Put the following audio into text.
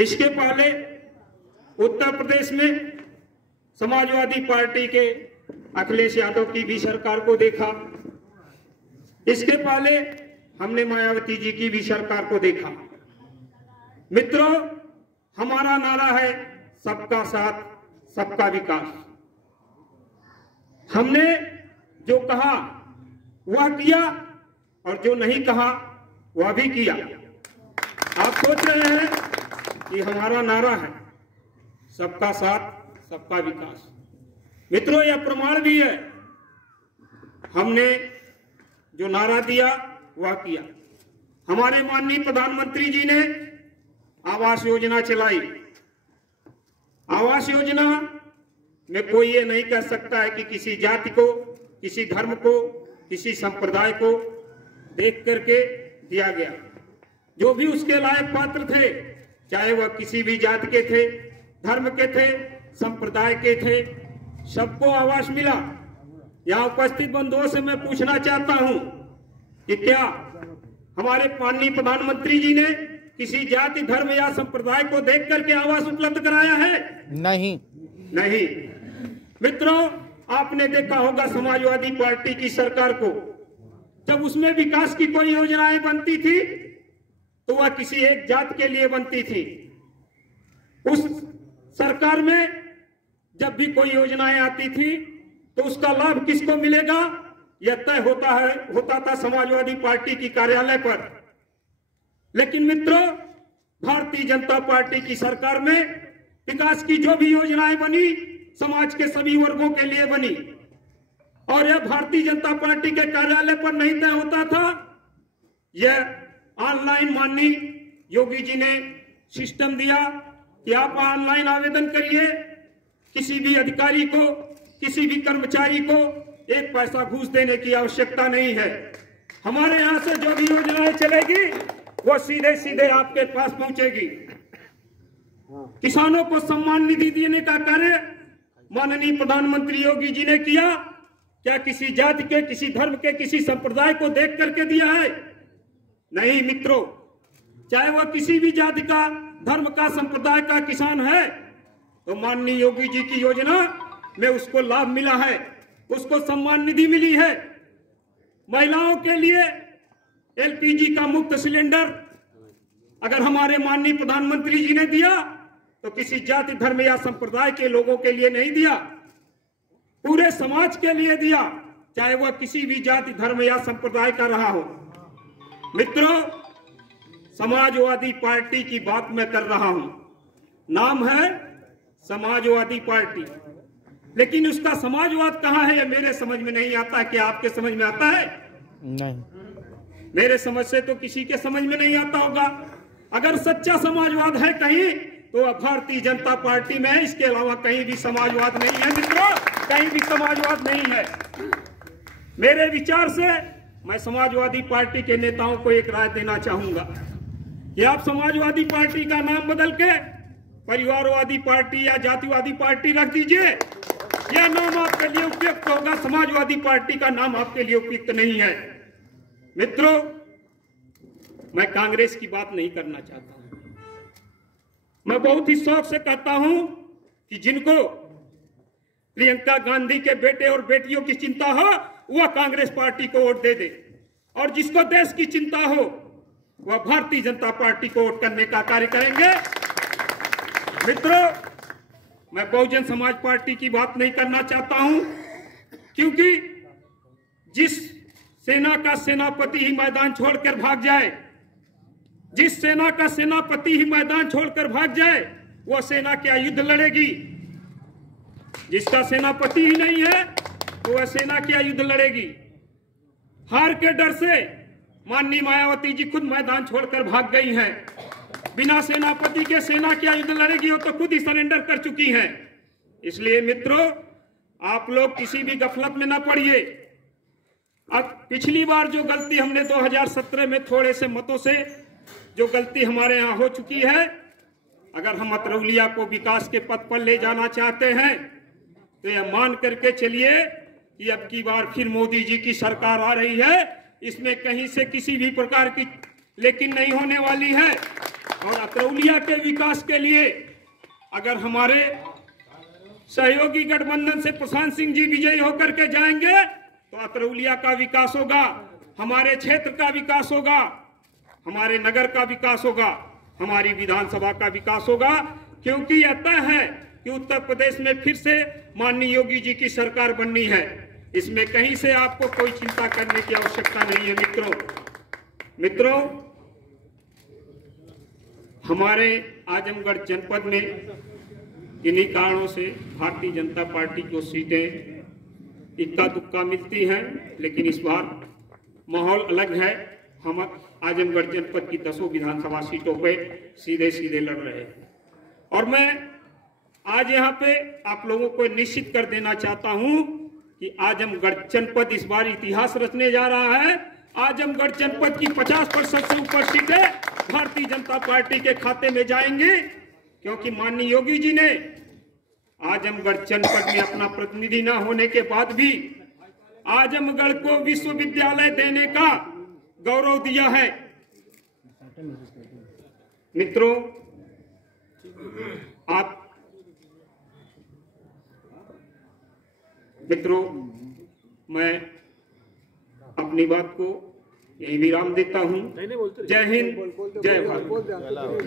इसके पहले उत्तर प्रदेश में समाजवादी पार्टी के अखिलेश यादव की भी सरकार को देखा। इसके पहले हमने मायावती जी की भी सरकार को देखा। मित्रों, हमारा नारा है सबका साथ सबका विकास। हमने जो कहा वह किया और जो नहीं कहा वह भी किया। आप सोच रहे हैं कि हमारा नारा है सबका साथ सबका विकास। मित्रों, यह प्रमाण भी है, हमने जो नारा दिया वह किया। हमारे माननीय प्रधानमंत्री जी ने आवास योजना चलाई। आवास योजना में कोई ये नहीं कह सकता है कि किसी जाति को, किसी धर्म को, किसी संप्रदाय को देख करके दिया गया। जो भी उसके लायक पात्र थे, चाहे वह किसी भी जाति के थे, धर्म के थे, संप्रदाय के थे, सबको आवास मिला। यहाँ उपस्थित बंधुओं से मैं पूछना चाहता हूँ कि क्या हमारे माननीय प्रधानमंत्री जी ने किसी जाति, धर्म या संप्रदाय को देख करके आवास उपलब्ध कराया है? नहीं। मित्रों, आपने देखा होगा समाजवादी पार्टी की सरकार को, जब उसमें विकास की कोई योजनाएं बनती थी तो वह किसी एक जाति के लिए बनती थी। उस सरकार में जब भी कोई योजनाएं आती थी तो उसका लाभ किसको मिलेगा यह तय होता था समाजवादी पार्टी की कार्यालय पर। लेकिन मित्रों, भारतीय जनता पार्टी की सरकार में विकास की जो भी योजनाएं बनी समाज के सभी वर्गों के लिए बनी, और यह भारतीय जनता पार्टी के कार्यालय पर नहीं तय होता था। यह ऑनलाइन माननीय योगी जी ने सिस्टम दिया कि आप ऑनलाइन आवेदन करिए। किसी भी अधिकारी को, किसी भी कर्मचारी को एक पैसा घूस देने की आवश्यकता नहीं है। हमारे यहाँ से जो भी योजनाएं चलेगी वो सीधे सीधे आपके पास पहुंचेगी। किसानों को सम्मान निधि देने का कार्य माननीय प्रधानमंत्री योगी जी ने किया। क्या किसी जाति के, किसी धर्म के, किसी संप्रदाय को देख करके दिया है? नहीं मित्रों, चाहे वह किसी भी जाति का, धर्म का, संप्रदाय का किसान है तो माननीय योगी जी की योजना में उसको लाभ मिला है, उसको सम्मान निधि मिली है। महिलाओं के लिए एलपीजी का मुफ्त सिलेंडर अगर हमारे माननीय प्रधानमंत्री जी ने दिया तो किसी जाति, धर्म या संप्रदाय के लोगों के लिए नहीं दिया, पूरे समाज के लिए दिया, चाहे वह किसी भी जाति, धर्म या संप्रदाय का रहा हो। मित्रों, समाजवादी पार्टी की बात मैं कर रहा हूं। नाम है समाजवादी पार्टी, लेकिन उसका समाजवाद कहां है यह मेरे समझ में नहीं आता। क्या आपके समझ में आता है? नहीं। मेरे समझ से तो किसी के समझ में नहीं आता होगा। अगर सच्चा समाजवाद है कहीं तो वह भारतीय जनता पार्टी में है, इसके अलावा कहीं भी समाजवाद नहीं है। मित्रों, कहीं भी समाजवाद नहीं है। मेरे विचार से मैं समाजवादी पार्टी के नेताओं को एक राय देना चाहूंगा कि आप समाजवादी पार्टी का नाम बदल के परिवारवादी पार्टी या जातिवादी पार्टी रख दीजिए। यह नाम आपके लिए उपयुक्त होगा, समाजवादी पार्टी का नाम आपके लिए उपयुक्त नहीं है। मित्रों, मैं कांग्रेस की बात नहीं करना चाहता हूं। मैं बहुत ही शौक से कहता हूं कि जिनको प्रियंका गांधी के बेटे और बेटियों की चिंता हो वह कांग्रेस पार्टी को वोट दे दे, और जिसको देश की चिंता हो वह भारतीय जनता पार्टी को वोट करने का कार्य करेंगे। मित्रों, मैं बहुजन समाज पार्टी की बात नहीं करना चाहता हूं, क्योंकि जिस सेना का सेनापति ही मैदान छोड़कर भाग जाए, जिस सेना का सेनापति ही मैदान छोड़कर भाग जाए, वह सेना क्या युद्ध लड़ेगी? जिसका सेनापति ही नहीं है तो वह सेना क्या युद्ध लड़ेगी? हार के डर से माननीय मायावती जी खुद मैदान छोड़कर भाग गई हैं। बिना सेनापति के सेना क्या युद्ध लड़ेगी? वो तो खुद ही सरेंडर कर चुकी हैं। इसलिए मित्रों, आप लोग किसी भी गफलत में ना पड़िए। अब पिछली बार जो गलती हमने 2017 में थोड़े से मतों से जो गलती हमारे यहाँ हो चुकी है, अगर हम अतरौलिया को विकास के पथ पर ले जाना चाहते हैं तो यह मान करके चलिए कि अब की बार फिर मोदी जी की सरकार आ रही है, इसमें कहीं से किसी भी प्रकार की लेकिन नहीं होने वाली है। और अतरौलिया के विकास के लिए अगर हमारे सहयोगी गठबंधन से प्रशांत सिंह जी विजयी होकर के जाएंगे तो अतरौलिया का विकास होगा, हमारे क्षेत्र का विकास होगा, हमारे नगर का विकास होगा, हमारी विधानसभा का विकास होगा। क्योंकि यह तय है कि उत्तर प्रदेश में फिर से माननीय योगी जी की सरकार बननी है। इसमें कहीं से आपको कोई चिंता करने की आवश्यकता नहीं है। मित्रों, हमारे आजमगढ़ जनपद में इन्हीं कारणों से भारतीय जनता पार्टी को सीटें इक्का दुक्का मिलती हैं, लेकिन इस बार माहौल अलग है। हम आजमगढ़ जनपद की 10 विधानसभा सीटों पे सीधे लड़ रहे हैं और मैं आज यहाँ पे आप लोगों को निश्चित कर देना चाहता हूँ कि आजमगढ़ जनपद इस बार इतिहास रचने जा रहा है। आजमगढ़ जनपद की 50% से ऊपर सीटें भारतीय जनता पार्टी के खाते में जाएंगी, क्योंकि माननीय योगी जी ने आजमगढ़ जनपद में अपना प्रतिनिधि न होने के बाद भी आजमगढ़ को विश्वविद्यालय देने का गौरव दिया है। मित्रों, मैं अपनी बात को यही विराम देता हूं। जय हिंद, जय भारत।